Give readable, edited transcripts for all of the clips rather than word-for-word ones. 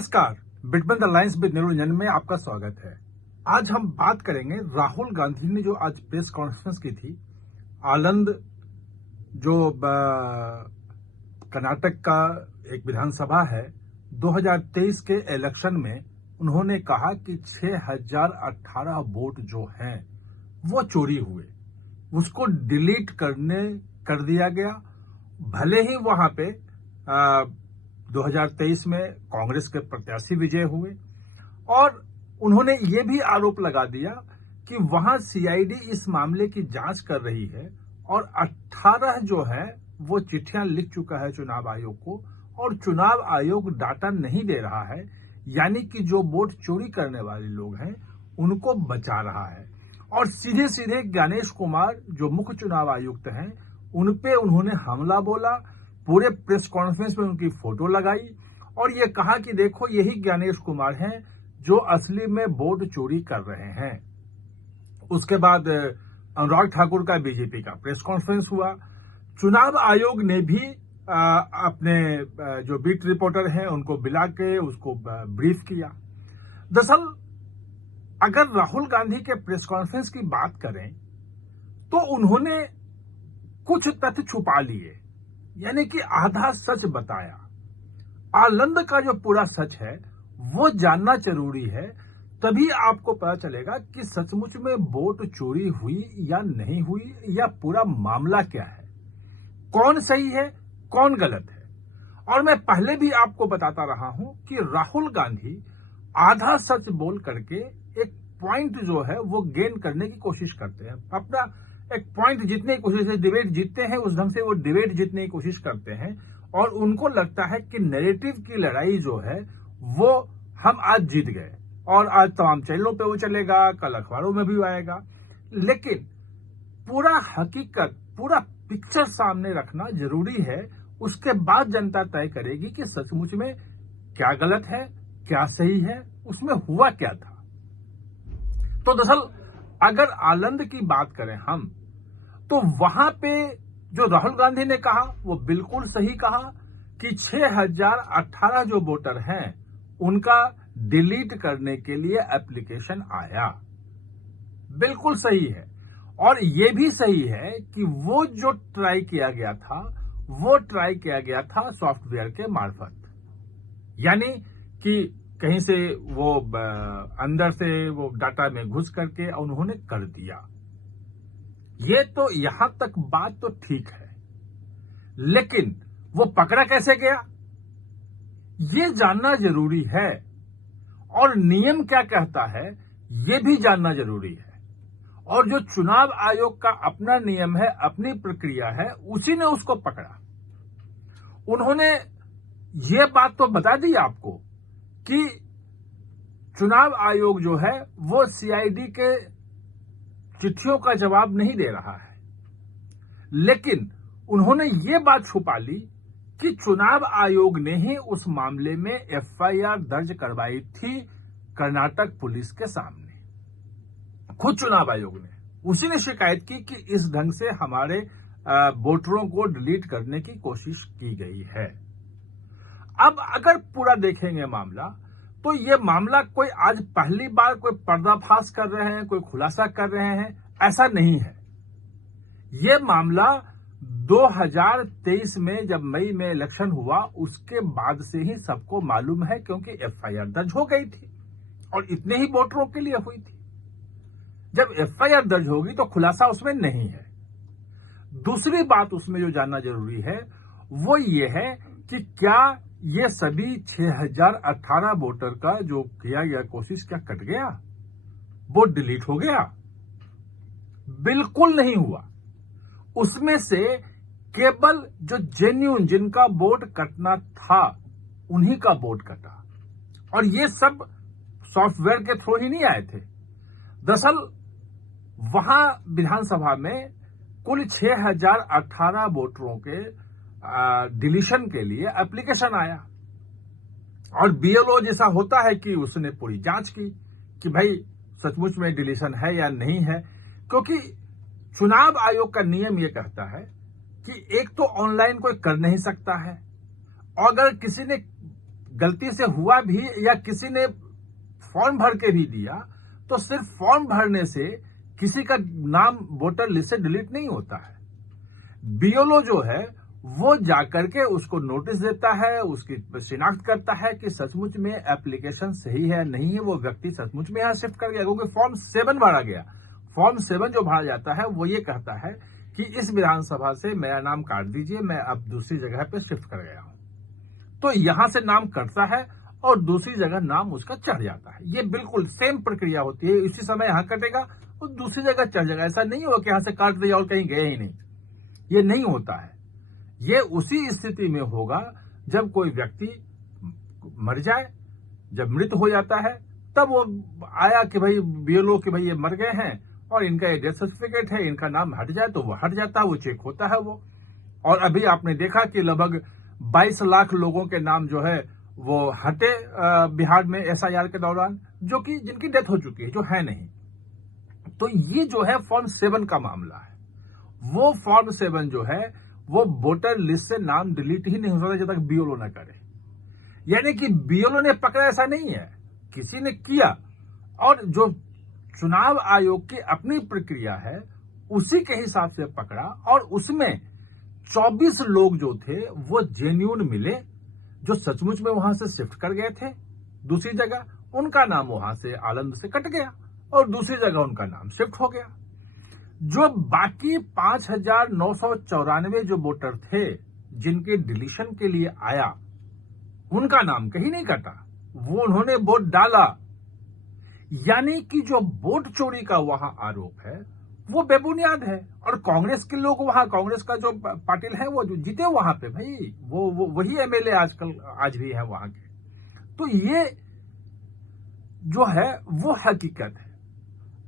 नमस्कार, between the lines with Niranjan में आपका स्वागत है। आज हम बात करेंगे राहुल गांधी ने जो आज प्रेस कॉन्फ्रेंस की थी। आनंद जो कर्नाटक का एक विधानसभा है, 2023 के इलेक्शन में उन्होंने कहा कि 6018 वोट जो हैं वो चोरी हुए, उसको डिलीट कर दिया गया। भले ही वहां पे 2023 में कांग्रेस के प्रत्याशी विजय हुए और उन्होंने ये भी आरोप लगा दिया कि वहां सीआईडी इस मामले की जांच कर रही है और 18 जो है वो चिट्ठियां लिख चुका है चुनाव आयोग को और चुनाव आयोग डाटा नहीं दे रहा है, यानी कि जो वोट चोरी करने वाले लोग हैं उनको बचा रहा है। और सीधे सीधे गणेश कुमार जो मुख्य चुनाव आयुक्त हैं उन पे उन्होंने हमला बोला, पूरे प्रेस कॉन्फ्रेंस में उनकी फोटो लगाई और ये कहा कि देखो यही गणेश कुमार हैं जो असली में वोट चोरी कर रहे हैं। उसके बाद अनुराग ठाकुर का बीजेपी का प्रेस कॉन्फ्रेंस हुआ। चुनाव आयोग ने भी अपने जो बीट रिपोर्टर हैं उनको बुला के उसको ब्रीफ किया। दरअसल अगर राहुल गांधी के प्रेस कॉन्फ्रेंस की बात करें तो उन्होंने कुछ तथ्य छुपा लिए, यानी कि आधा सच बताया। आनंद का जो पूरा सच है वो जानना जरूरी है, तभी आपको पता चलेगा कि सचमुच में वोट चोरी हुई या नहीं हुई या पूरा मामला क्या है, कौन सही है कौन गलत है। और मैं पहले भी आपको बताता रहा हूं कि राहुल गांधी आधा सच बोल करके एक पॉइंट जो है वो गेन करने की कोशिश करते हैं। अपना एक पॉइंट जीतने की कोशिश, डिबेट जीतते हैं उस ढंग से वो डिबेट जीतने की कोशिश करते हैं और उनको लगता है कि नैरेटिव की लड़ाई जो है वो हम आज जीत गए और आज तमाम चैनलों पे वो चलेगा, कल अखबारों में भी आएगा। लेकिन पूरा हकीकत, पूरा पिक्चर सामने रखना जरूरी है, उसके बाद जनता तय करेगी कि सचमुच में क्या गलत है क्या सही है, उसमें हुआ क्या था। तो दरअसल अगर आनंद की बात करें हम, तो वहां पे जो राहुल गांधी ने कहा वो बिल्कुल सही कहा कि 6018 जो वोटर हैं उनका डिलीट करने के लिए एप्लीकेशन आया, बिल्कुल सही है। और ये भी सही है कि वो जो ट्राई किया गया था वो ट्राई किया गया था सॉफ्टवेयर के मार्फत, यानी कि कहीं से वो अंदर से वो डाटा में घुस करके उन्होंने कर दिया। ये तो यहां तक बात तो ठीक है, लेकिन वो पकड़ा कैसे गया ये जानना जरूरी है और नियम क्या कहता है ये भी जानना जरूरी है। और जो चुनाव आयोग का अपना नियम है, अपनी प्रक्रिया है, उसी ने उसको पकड़ा। उन्होंने ये बात तो बता दी आपको कि चुनाव आयोग जो है वो सीआईडी के चिट्ठियों का जवाब नहीं दे रहा है, लेकिन उन्होंने ये बात छुपा ली कि चुनाव आयोग ने ही उस मामले में एफआईआर दर्ज करवाई थी कर्नाटक पुलिस के सामने। खुद चुनाव आयोग ने, उसी ने शिकायत की कि इस ढंग से हमारे वोटरों को डिलीट करने की कोशिश की गई है। अब अगर पूरा देखेंगे मामला, तो ये मामला कोई आज पहली बार कोई पर्दाफाश कर रहे हैं, कोई खुलासा कर रहे हैं, ऐसा नहीं है। ये मामला 2023 में जब मई में इलेक्शन हुआ उसके बाद से ही सबको मालूम है, क्योंकि एफआईआर दर्ज हो गई थी और इतने ही वोटरों के लिए हुई थी। जब एफआईआर दर्ज होगी तो खुलासा उसमें नहीं है। दूसरी बात उसमें जो जानना जरूरी है वो ये है कि क्या ये सभी 6018 वोटर का जो किया गया कोशिश क्या कट गया, वो डिलीट हो गया? बिल्कुल नहीं हुआ। उसमें से केवल जो जेन्युइन जिनका वोट कटना था उन्हीं का वोट कटा, और ये सब सॉफ्टवेयर के थ्रू ही नहीं आए थे। दरअसल वहां विधानसभा में कुल 6018 वोटरों के डिलीशन के लिए एप्लीकेशन आया और बीएलओ जैसा होता है कि उसने पूरी जांच की कि भाई सचमुच में डिलीशन है या नहीं है, क्योंकि चुनाव आयोग का नियम यह कहता है कि एक तो ऑनलाइन कोई कर नहीं सकता है, और अगर किसी ने गलती से हुआ भी या किसी ने फॉर्म भर के भी दिया, तो सिर्फ फॉर्म भरने से किसी का नाम वोटर लिस्ट से डिलीट नहीं होता है। बीएलओ जो है वो जाकर के उसको नोटिस देता है, उसकी शिनाख्त करता है कि सचमुच में एप्लीकेशन सही है नहीं है, वो व्यक्ति सचमुच में यहां शिफ्ट कर गया, क्योंकि फॉर्म 7 भरा गया। फॉर्म 7 जो भरा जाता है वो ये कहता है कि इस विधानसभा से मेरा नाम काट दीजिए, मैं अब दूसरी जगह पे शिफ्ट कर गया हूं। तो यहां से नाम कटता है और दूसरी जगह नाम उसका चढ़ जाता है। ये बिल्कुल सेम प्रक्रिया होती है, इसी समय यहां कटेगा और दूसरी जगह चढ़ जाएगा। ऐसा नहीं होगा कि यहां से काट दिया और कहीं गए ही नहीं, ये नहीं होता है। ये उसी स्थिति में होगा जब कोई व्यक्ति मर जाए, जब मृत हो जाता है, तब वो आया कि भाई बीएलओ कि भाई ये मर गए हैं और इनका ये डेथ सर्टिफिकेट है, इनका नाम हट जाए, तो वो हट जाता है, वो चेक होता है वो। और अभी आपने देखा कि लगभग 22 लाख लोगों के नाम जो है वो हटे बिहार में एसआईआर के दौरान, जो कि जिनकी डेथ हो चुकी है, जो है नहीं। तो ये जो है फॉर्म 7 का मामला है। वो फॉर्म 7 जो है वो वोटर लिस्ट से नाम डिलीट ही नहीं हो सकता जब तक बीएलओ न करे। यानी कि बीएलओ ने पकड़ा ऐसा नहीं है, किसी ने किया, और जो चुनाव आयोग की अपनी प्रक्रिया है उसी के हिसाब से पकड़ा, और उसमें 24 लोग जो थे वो जेन्युइन मिले, जो सचमुच में वहां से शिफ्ट कर गए थे दूसरी जगह, उनका नाम वहां से आलंद से कट गया और दूसरी जगह उनका नाम शिफ्ट हो गया। जो बाकी 5,994 जो वोटर थे जिनके डिलीशन के लिए आया, उनका नाम कहीं नहीं कटा, वो उन्होंने वोट डाला। यानी कि जो वोट चोरी का वहां आरोप है वो बेबुनियाद है। और कांग्रेस के लोग वहां, कांग्रेस का जो पाटिल है वो जो जीते वहां पे, भाई वो वही एमएलए आजकल आज भी है वहां के। तो ये जो है वो हकीकत है।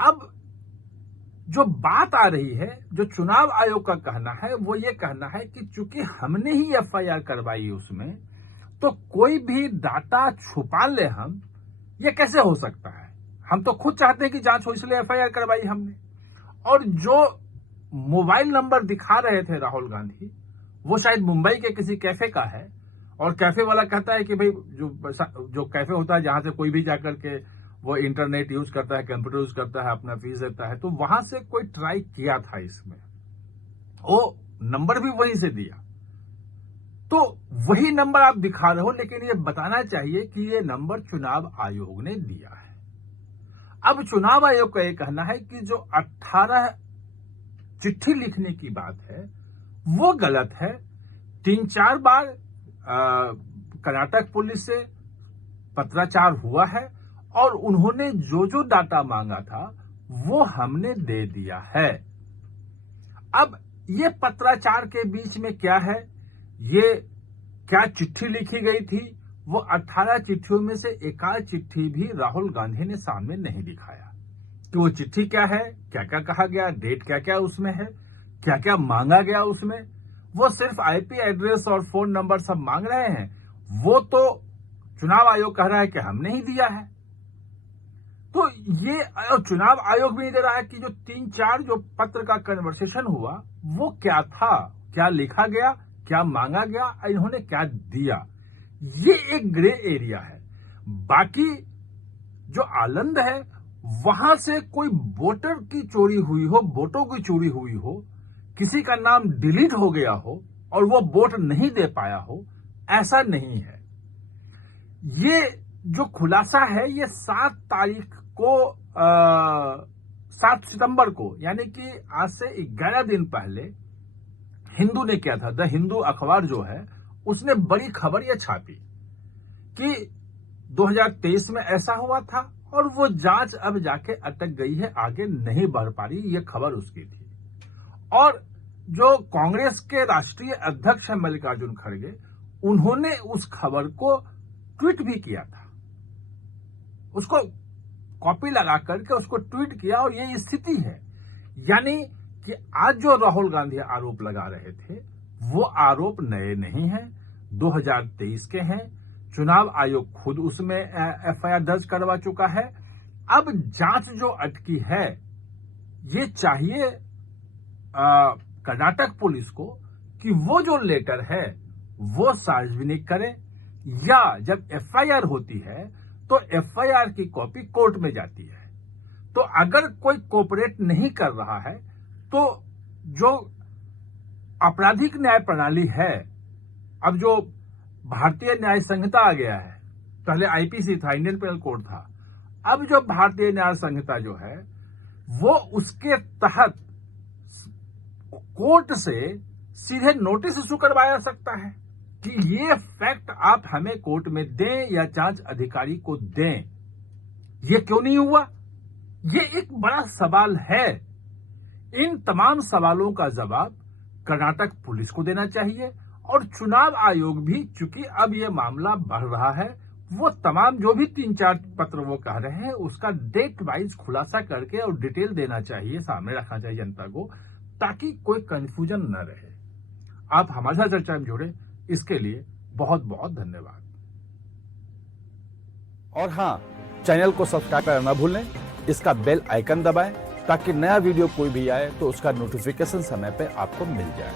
अब जो बात आ रही है, जो चुनाव आयोग का कहना है वो ये कहना है कि चूंकि हमने ही एफआईआर करवाई उसमें, तो कोई भी डाटा छुपा ले हम, ये कैसे हो सकता है? हम तो खुद चाहते हैं कि जांच हो, इसलिए एफआईआर करवाई हमने। और जो मोबाइल नंबर दिखा रहे थे राहुल गांधी, वो शायद मुंबई के किसी कैफे का है, और कैफे वाला कहता है कि भाई जो कैफे होता है जहां से कोई भी जाकर के वो इंटरनेट यूज करता है, कंप्यूटर यूज करता है, अपना फीस देता है, तो वहां से कोई ट्राई किया था इसमें, वो नंबर भी वहीं से दिया। तो वही नंबर आप दिखा रहे हो, लेकिन ये बताना चाहिए कि ये नंबर चुनाव आयोग ने दिया है। अब चुनाव आयोग का ये कहना है कि जो 18 चिट्ठी लिखने की बात है वो गलत है। 3-4 बार कर्नाटक पुलिस से पत्राचार हुआ है और उन्होंने जो डाटा मांगा था वो हमने दे दिया है। अब ये पत्राचार के बीच में क्या है, ये क्या चिट्ठी लिखी गई थी, वो 18 चिट्ठियों में से एक आध चिट्ठी भी राहुल गांधी ने सामने नहीं दिखाया कि वो चिट्ठी क्या है, क्या क्या कहा गया, डेट क्या क्या उसमें है, क्या क्या मांगा गया उसमें। वो सिर्फ आईपी एड्रेस और फोन नंबर सब मांग रहे हैं, वो तो चुनाव आयोग कह रहा है कि हमने ही दिया है। तो ये चुनाव आयोग भी नहीं दे रहा है कि जो 3-4 जो पत्र का कन्वर्सेशन हुआ वो क्या था, क्या लिखा गया, क्या मांगा गया, इन्होंने क्या दिया। ये एक ग्रे एरिया है। बाकी जो आलंद है वहां से कोई वोटर की चोरी हुई हो, वोटों की चोरी हुई हो, किसी का नाम डिलीट हो गया हो और वो वोट नहीं दे पाया हो, ऐसा नहीं है। ये जो खुलासा है ये 7 तारीख को 7 सितंबर को, यानी कि आज से 11 दिन पहले हिंदू ने किया था। द हिंदू अखबार जो है उसने बड़ी खबर यह छापी कि 2023 में ऐसा हुआ था और वो जांच अब जाके अटक गई है, आगे नहीं बढ़ पा रही, ये खबर उसकी थी। और जो कांग्रेस के राष्ट्रीय अध्यक्ष हैं मल्लिकार्जुन खड़गे, उन्होंने उस खबर को ट्वीट भी किया था, उसको कॉपी लगा करके उसको ट्वीट किया, और ये स्थिति है। यानी कि आज जो राहुल गांधी आरोप लगा रहे थे वो आरोप नए नहीं हैं, 2023 के हैं। चुनाव आयोग खुद उसमें एफआईआर दर्ज करवा चुका है। अब जांच जो अटकी है, ये चाहिए कर्नाटक पुलिस को कि वो जो लेटर है वो सार्वजनिक करे, या जब एफआईआर होती है तो एफआईआर की कॉपी कोर्ट में जाती है। तो अगर कोई कोऑपरेट नहीं कर रहा है तो जो आपराधिक न्याय प्रणाली है, अब जो भारतीय न्याय संहिता आ गया है, पहले आईपीसी था, इंडियन पेनल कोड था, अब जो भारतीय न्याय संहिता जो है वो उसके तहत कोर्ट से सीधे नोटिस इशू करवाया सकता है कि ये फैक्ट आप हमें कोर्ट में दें या जांच अधिकारी को दें। ये क्यों नहीं हुआ? ये एक बड़ा सवाल है। इन तमाम सवालों का जवाब कर्नाटक पुलिस को देना चाहिए और चुनाव आयोग भी, चूंकि अब ये मामला बढ़ रहा है, वो तमाम जो भी 3-4 पत्र वो कह रहे हैं उसका डेट वाइज खुलासा करके और डिटेल देना चाहिए, सामने रखना चाहिए जनता को, ताकि कोई कंफ्यूजन न रहे। आप हमारे साथ चर्चा में जुड़े, इसके लिए बहुत बहुत धन्यवाद। और हाँ, चैनल को सब्सक्राइब करना ना भूलें, इसका बेल आइकन दबाएं ताकि नया वीडियो कोई भी आए तो उसका नोटिफिकेशन समय पे आपको मिल जाए।